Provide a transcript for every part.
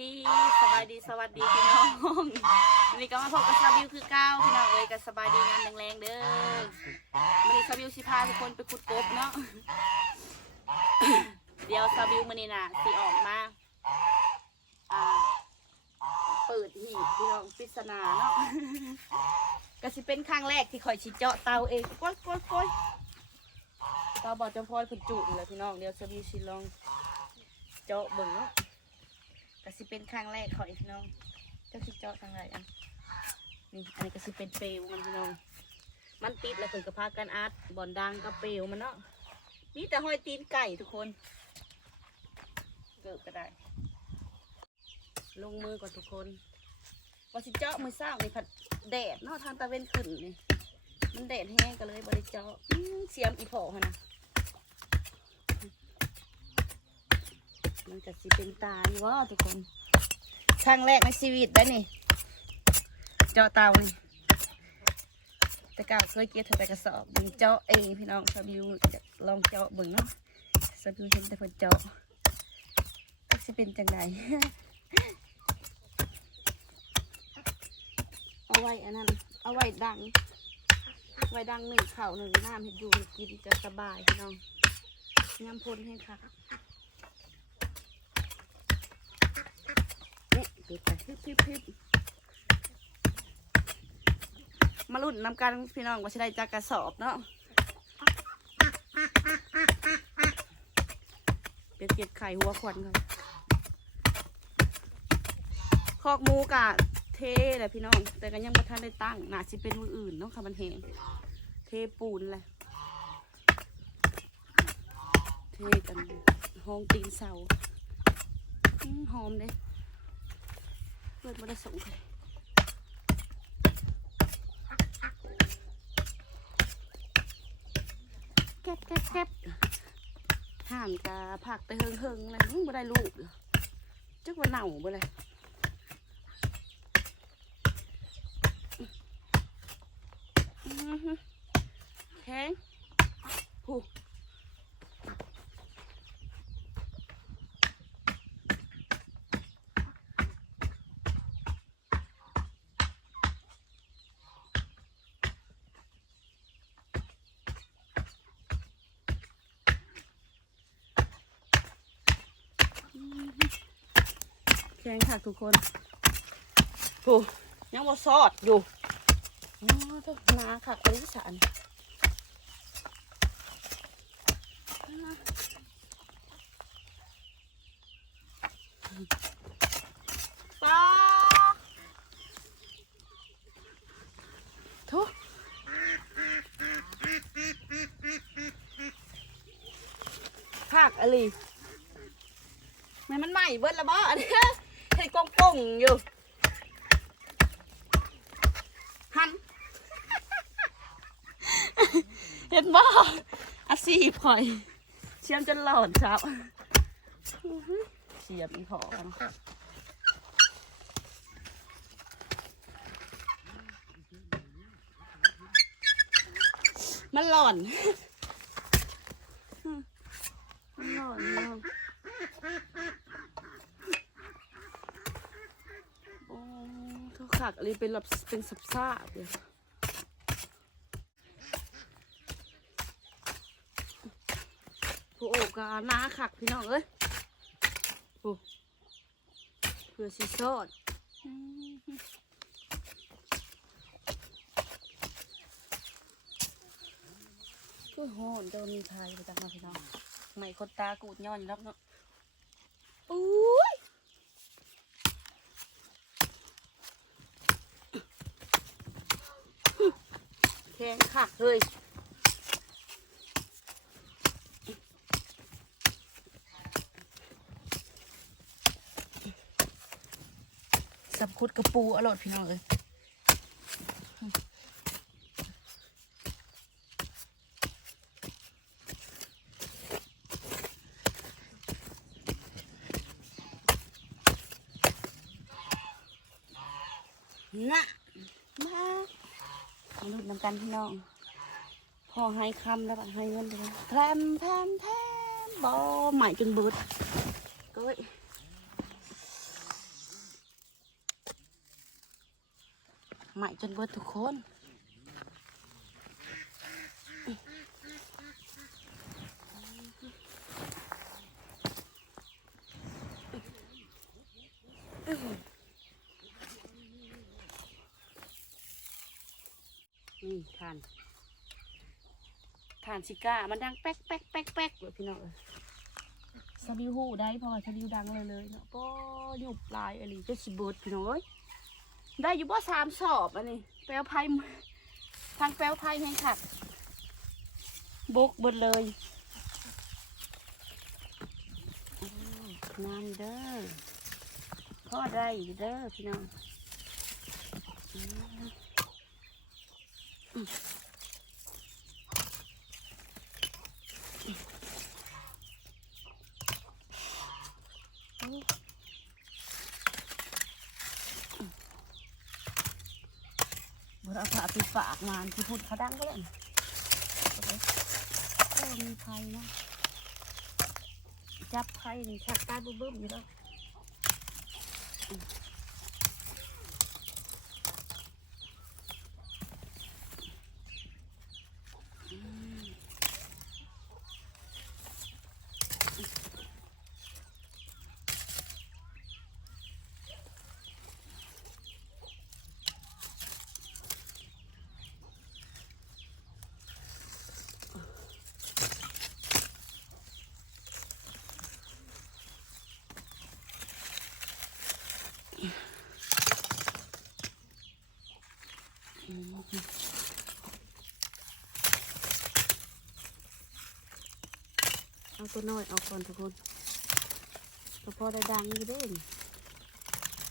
ดีสบายดีสวัสดีพี่น้องวันนี้ก็มาพบกับซาบิวคือเก้าพี่น้องเลยกับสบายดีงานแรงๆเด้อวันนี้ซาบิวสิพาทุกคนไปขุดกบเนาะเดี๋ยวซาบิวมันนี่น่ะสิออกมาอ่าเปิดหีบพี่น้องปริศนาเนาะก็สิเป็นครั้งแรกที่ข่อยชิเจาะเตาเองก้อยก้อยก้อยเตาบอดจำพอยคุณจุนี่แหละพี่น้องเดี๋ยวซาบิวสิลองเจาะเบิ่งเนาะ ก็สิเป็นครั้งแรกของพี่น้องเจ้าคิเจาะทางไหนอันนี่อันนี้ก็สิเป็นเปลวมันพี่น้อง มันติดแล้วเพิ่นก็พากันอัดบอนดังกับเปลวมันเนาะมีแต่ห้อยตีนไก่ทุกคนเกิดก็ได้ ลงมือก่อนทุกคนว่าสิเจาะมือเศร้านี่ผัดแดดเนาะทางตะเวนขึ้นนี่มันแดดแห้งก็เลยบริเจาะเสียมอีโผหั่นนะ มันจะสิเป็นตาอยู่ว่าทุกคนครั้งแรกในชีวิตได้นี่ เจาะเตานี่แต่ก่าเคยเกียร์เธอแต่กระสอบมึงเจาะเองพี่น้องสบิวจะลองเจาะเบิ่งเนาะสบิวเห็นแต่เพิ่นเจาะก็สิเป็นจังไดเอาไว้อันนั้นเอาไว้ดังไว้ดังหนึ่งเข่าหนึ่งน้ำเห็ดอยู่เฮ็ดกินจะสบายพี่น้องย้ำพ้นให้ค่ะ นี่ ปิดไปพิบพิบพิบมาลุ้นนำกันพี่น้องว่าจะได้จากกระสอบเนาะเดี๋ยวเก็บไข่หัวควันก่อนคอกหมูกะเทแหละพี่น้อง แต่ก็ยังบ่ทันได้ตั้งน่าสิเป็นมืออื่นเนาะค่ะมันแหงเทปูนแหละเทกันห้องตีนเสาหอมเลย ปิดมาได้ส่งเลยแก๊บแก๊บแก๊บห่านกะผักแต่เฮิงเฮิงเลยไม่ได้ลูกจักว่าเน่าไปเลยอื้อหือแข็งผูก แข็ งค่ะทุกคนโอ้ยังบ่ซอดอยู่อ๋อต้องนาค่ะอริสานปลาทุผักอะไรแม่มันใหม่เบิดละบ่อันนี้ เห็ดกงกงอยู่หันเห็นบ่อาซีพข่อย เชียมจนหลอนครับอื้อหือเชียมอีพอกันมันหลอนมาก โอ้เขาขักอะไรเป็นแบบเป็นสับซาบเลยผู้โอบกาหน้าขักพี่น้องเอ้ยโอ้เพื่อสิซอดอืมช่วยโหอนเดิมีพายไปจังนะพี่น้องไม่คนตากูดย้อนอยู่แล้วเนาะอุ้ย แข็งค่ะเฮ้ยสับคุดกระปูอร่อยพี่น้องเอ้ย กันพี่น้องพอให้คำแล้วให้เงินแล้แทมแทมแทมบอใหม่จนบิดก้อยใหม่จนบิดทุกคนอือ นี่ทานทานชิก้า มันดังแป๊กแป๊กแป๊กแป๊กเลยพี่น้องเอ้ยสบิวหูได้เพราะว่าสบิวดังเลยเลยเนาะก็หยุบลายอะไรจะสิเบิดพี่น้องเอ้ยได้อยู่บ่สามสอบอันนี้แปลวไพ่ทางแปลวไพ่แห้งขัดบกเบิดเลยโอ้น้ำเด้อพ่อได้อยู่เด้อพี่น้อง อืมบุรพาไปฝากงานที่พูดเขาดังก็เลยโอ้มีไพ่นะ จับไพ่นี่ชักตาบึ้มบึ้มอยู่แล้วเอา ตัวน้อยเอาก่อนทุกคนตัวพอได้ดังอยู่เด้วย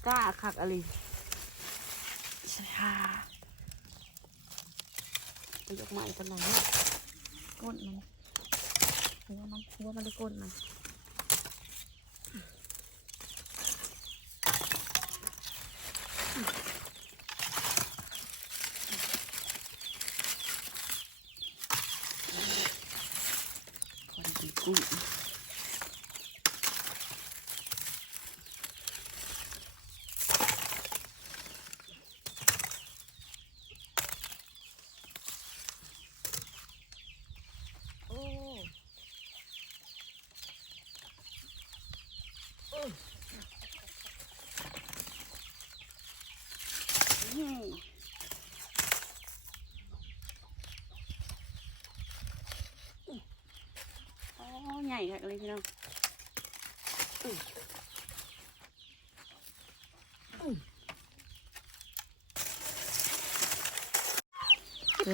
กล้าคักอะไรใช่ค่ะไปยกไม้กันหน่อยนะก้นมันหัวมันหัวมันได้ก้นมัน กินกุ้งโอ้อืม อ๋อให ญ่ค่ะเลยพี่น้อง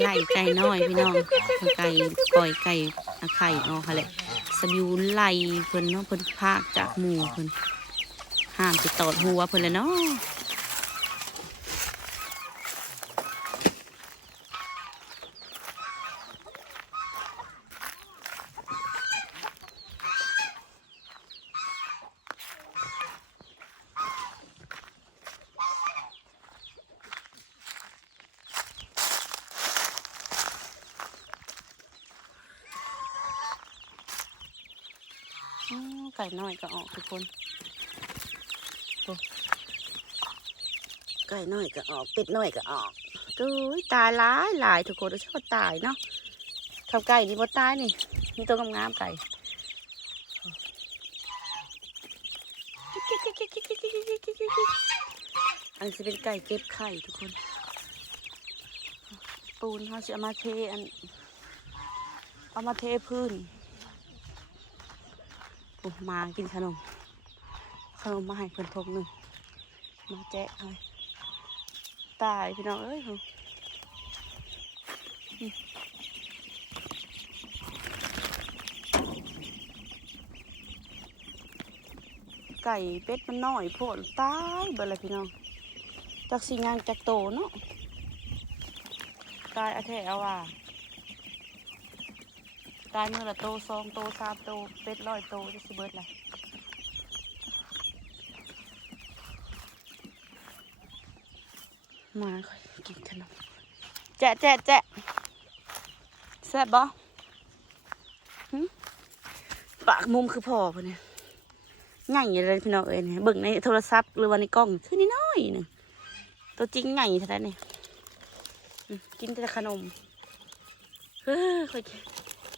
ไล่ไก่น้อยพี่น้องไก่ปล่อยไก่ไข่ออกค่ะแหละสบิวไล่เพิ่นเนาะเพิ่นพากจากหมู่เพิ่นห้ามไปตอหัวเพิ่นเลยเนาะ อื้อไก่น้อยก็ออกทุกคนไก่น้อยก็ออก เป็ดน้อยก็ออกดูตายหลายหลายทุกคนดูชอบตายเนาะทำไก่นี่บ่ตายนี่นี่ตัวงามๆไก่อันนี้จะเป็นไก่เก็บไข่ทุกคน ปูนเขาจะเอามาเทอัน เอามาเทพื้น มากินขนม ขนมมาให้เพื่อนทงหนึ่ง มาแจ๊ะให้ตายพี่น้องเอ้ยไก่เป็ดมันน้อยโพดตายเบิดเลยพี่น้องจักสิงานจักโตเนาะตายอาเทเอาว่า ตายเมื่อละโตสองโตสามโตเป็ดร้อยโตจะสิเบิดเลยมาค่อยกินขนมแจะแจะแจะแซ่บบ่หึปากมุมคือพอพอนเนี่ยง่ายเลยพี่น้องเอ้ยเนี่ยเบิ่งในโทรศัพท์หรือว่าในกล้องคือนิดน้อยหนึ่งตัวจริงใหญ่เท่านั้นนี่อืมกินแต่ขนมเฮ้ยค่อยกิน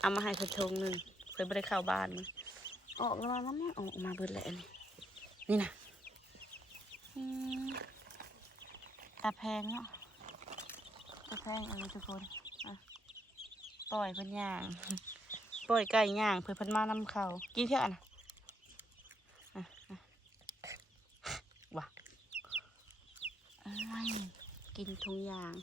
เอามาให้เพิ่นทงหนึ่งเพิ่นไม่ได้เข้าบ้านมั้ยออกแล้วมาแม่ออกมาเบิดแหละนี่นี่นะอืมตาแพงเนาะตาแพงอะไรทุกคนอะปล่อยเพิ่นย่างปล่อยไก่ย่างเพื่อเพิ่นมานำเขากินเท่าอันนะอะอะว่ะอ้ายกินทุกอย่าง